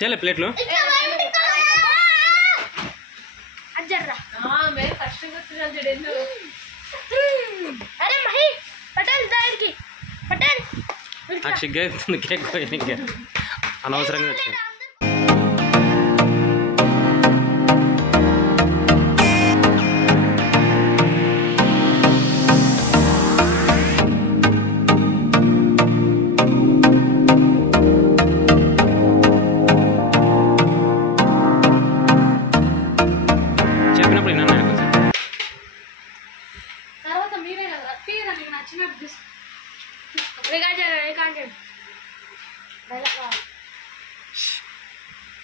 चले प्लेट लो अरे मही पटेल दाल की पटेल सिग्गे केक అనవసరంగా వచ్చింది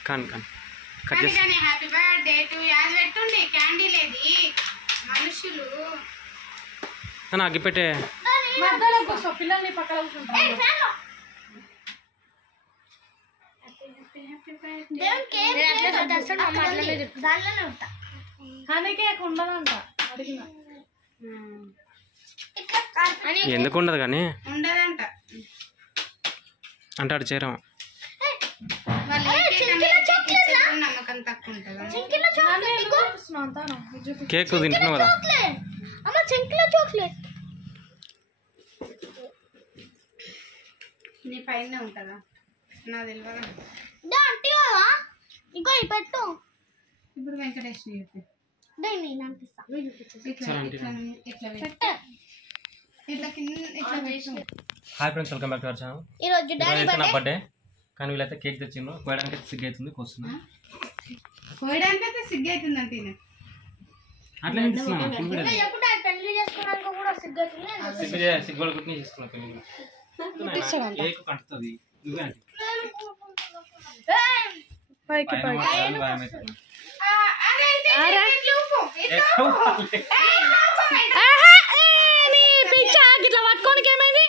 కాన్ కట్ చేసి హ్యాపీ బర్త్డే టు యాజ్ పెట్టుండి క్యాండీ లేది మనుషులు నా అగ్గి పెట్టే మధ్యలో కోసం పిల్లల్ని పక్కన కూర్చుంటారు ఎందుకు ఉండదు కానీ ఉండదంట అంటాడు చేరం నమ్మకం తక్కువ ఉంటుంది కేక్ తింటున్నావు కదా నీ పైన ఉంటుందా నా తెలియదా ఇంకో పెట్టు ఇప్పుడు వెంకటేష్ చెప్పి hi friends welcome back to our channel ఈరోజు నా బర్త్డే కానీ వీళ్ళైతే కేక్ తెచ్చిండ్రు కోయడానికి అయితే సిగ్గు అవుతుంది కోస్తున్నా కోయడానికి అయితే సిగ్గు అవుతుంది అంటే అట్లా సిగ్గు కుట్టిని చేసుకున్నా కేక్ కంటుతుంది నువ్వే ఇట్లా పట్టుకోనికి ఏమైంది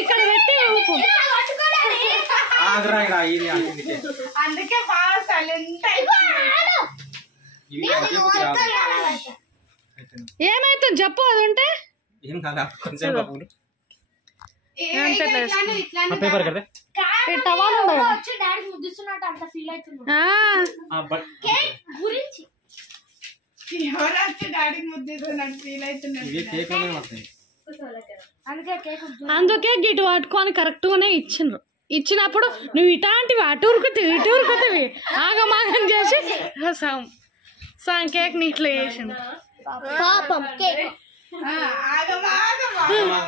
ఇక్కడ పెట్టి అందుకే బాగా సైలెంట్ ఏమైతుంది చెప్పు అది ఉంటే ఏం కాదా కొంచెం పేపర్ కదా ఎవరు వచ్చి డాడీకి ముద్దిస్తున్నట్టు ఫీల్ అవుతున్నాడు అందుకే గిటు పట్టుకొని కరెక్ట్ గానే ఇచ్చిండ్రు ఇచ్చినప్పుడు నువ్వు ఇటాంటివి అటు ఉరుకుతివి ఆగమాగం చేసి కేక్ ని ఇట్లా చేసిండు పాపం కేక్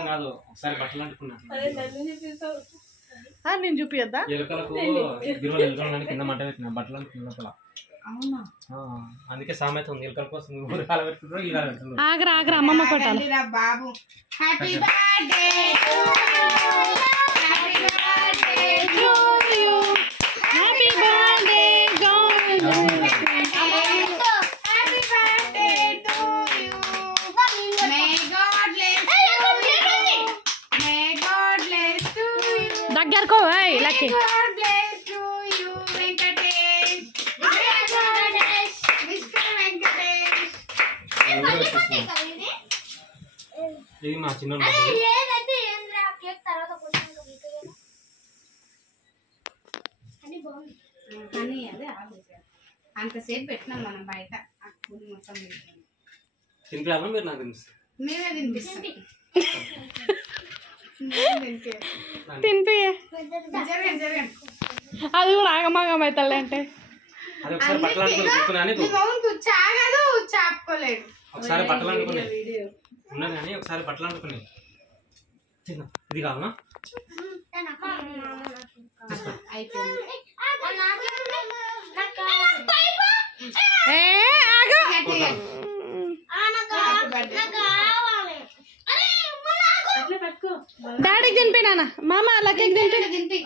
కాదు ఒకసారి బట్టలు అంటుకున్నా నేను చూపియద్దా ఎలుకలకు కింద మంట పెట్టిన బట్టలు అంటుకున్న అందుకే సామెత ఉంది ఎలుకల కోసం ఆగరా అమ్మమ్మ కొట్టాలి బాబు హ్యాపీ బర్త్డే హ్యాపీ బర్త్డే దగ్గరకో లక్కీ ఇది మా చిన్న కానీ అదే అంతసేపు పెట్టినాం మనం బయట మొత్తం తినిపియాలా మీరు నాకు తినిపిస్తారు మేమే తినిపిస్తాం తినిపి జరగండి అది కూడా ఆగమాగం అవుతాడు అంటే అది ఒకసారి బట్టలు అనుకుని చాగదు చాపుకోలేదు ఒకసారి బట్టలు అనుకునే ఉన్నాను కానీ ఒకసారి బట్టలు అనుకునే ఇది కావాలా డాడీకి తినిపినా మామ లక్కీకి తినిపి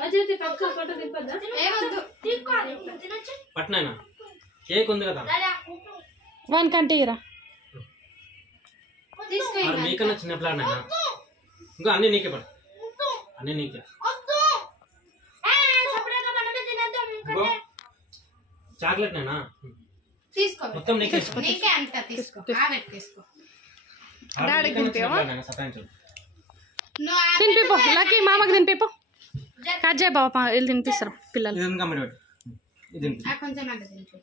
పట్నాయన కేక్ ఉంది కదా వన్ కంటే ఇరా మీకన్నా చిన్న ప్లాన్ అయినా ఇంకా అన్ని నీకే పడు అన్ని నీకే చాక్లెట్ నేనా తీసుకో మొత్తం నీకే నీకే అంత తీసుకో తీసుకో డాడీకి తినిపివా సతాయించు తినిపిపో లక్కీ మామకి తినిపిపో కట్ చేయ బాబా వీళ్ళు తినిపిస్తారు పిల్లలు. ఇది కంప్లీట్ పెట్టు. ఇది కొంచెం అంత తింపి.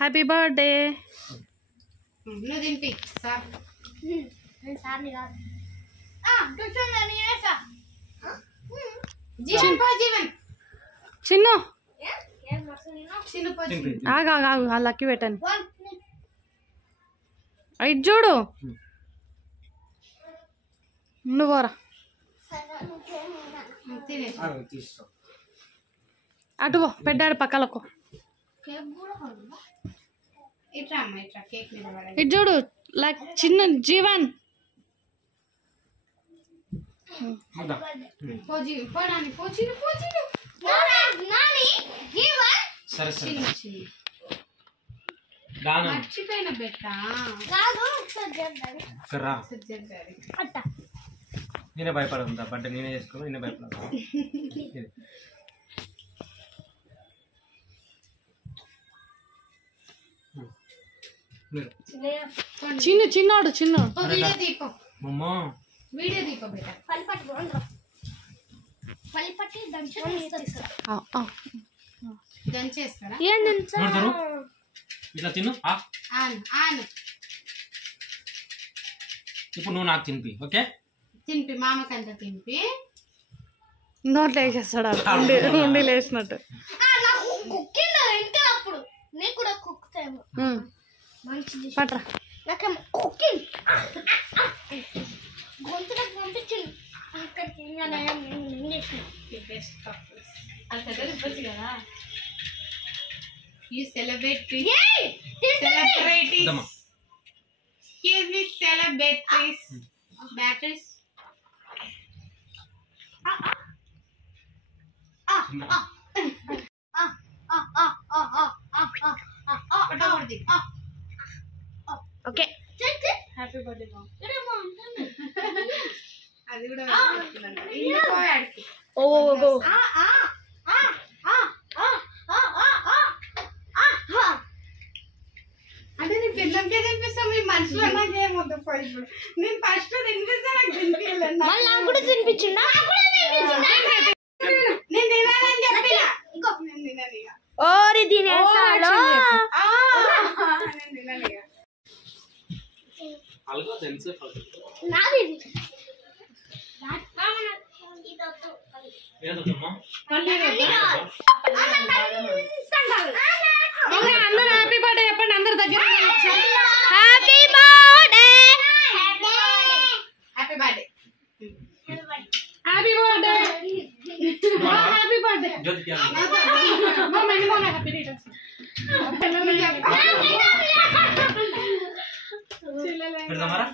Happy birthday. నువ్వు తింపి సార్. జీవన్ పో జీవన్. చిన్ను చిన్న పో తింపి. ఆగు ఆగు ఆగు ఆ లక్కీ పెట్టండి. ఇటు చూడు నువ్వు పోరా తినేసి. తీసుకో. అటు పో పెట్టాడు పక్కలకు. ఇట్రా అమ్మ ఇట్రా కేక్ మీద పడండి. ఇటు చూడు లైక్ చిన్న జీవన్. వద్దా. పో జీవన్ పో నాని పో చిన్న పో చిన్న. సరే సరే చిన్న చిన్న. దానం మర్చిపోయిన బెట్ట. రా. సజ్జగారి. నేనే భయపడదా బట్ నేనే చేసుకో నేనే భయపడదా. చిన్న చిన్నాడు చిన్న వీడియో దీపో. అమ్మా వీడియో దీపో బెట్ట. దంచేస్తారా? చూడతారు ఇట్లా తిను. ఆన్ ఆన్ ఇప్పుడు నువ్వు నాకు తినిపి. ఓకే తింపి మామకంత తింపి. నోట్లో వేసేస్తాడు ఉండి ఉండి లేచినట్టు. పట్రా You celebrate celebrating. వద్దమ్మా. Excuse me, celebrities. Batteries. Okay happy birthday అది కూడా ఇంకో యాడ్కి. ఓ అంటే నీ పిల్లలకే తినిపిస్తాం మీ మనుషులు నాకేమొద్దు పోయి. నేను ఫస్ట్ తినిపిస్తా నాకు తినిపించలేదు. నాకు కూడా తినిపించిందా? నేను తినాలని చెప్పిన. నేను తినను ఇక. ఓరి తినేసాడు. నేను తినను ఇక. అల్గో తెలుసు ఏదమ్మా. అందరూ హ్యాపీ బర్త్డే చెప్పండి అందరి దగ్గర. Happy birthday happy birthday. Happy birthday happy birthday Jyothi happy returns. పెడదామారా.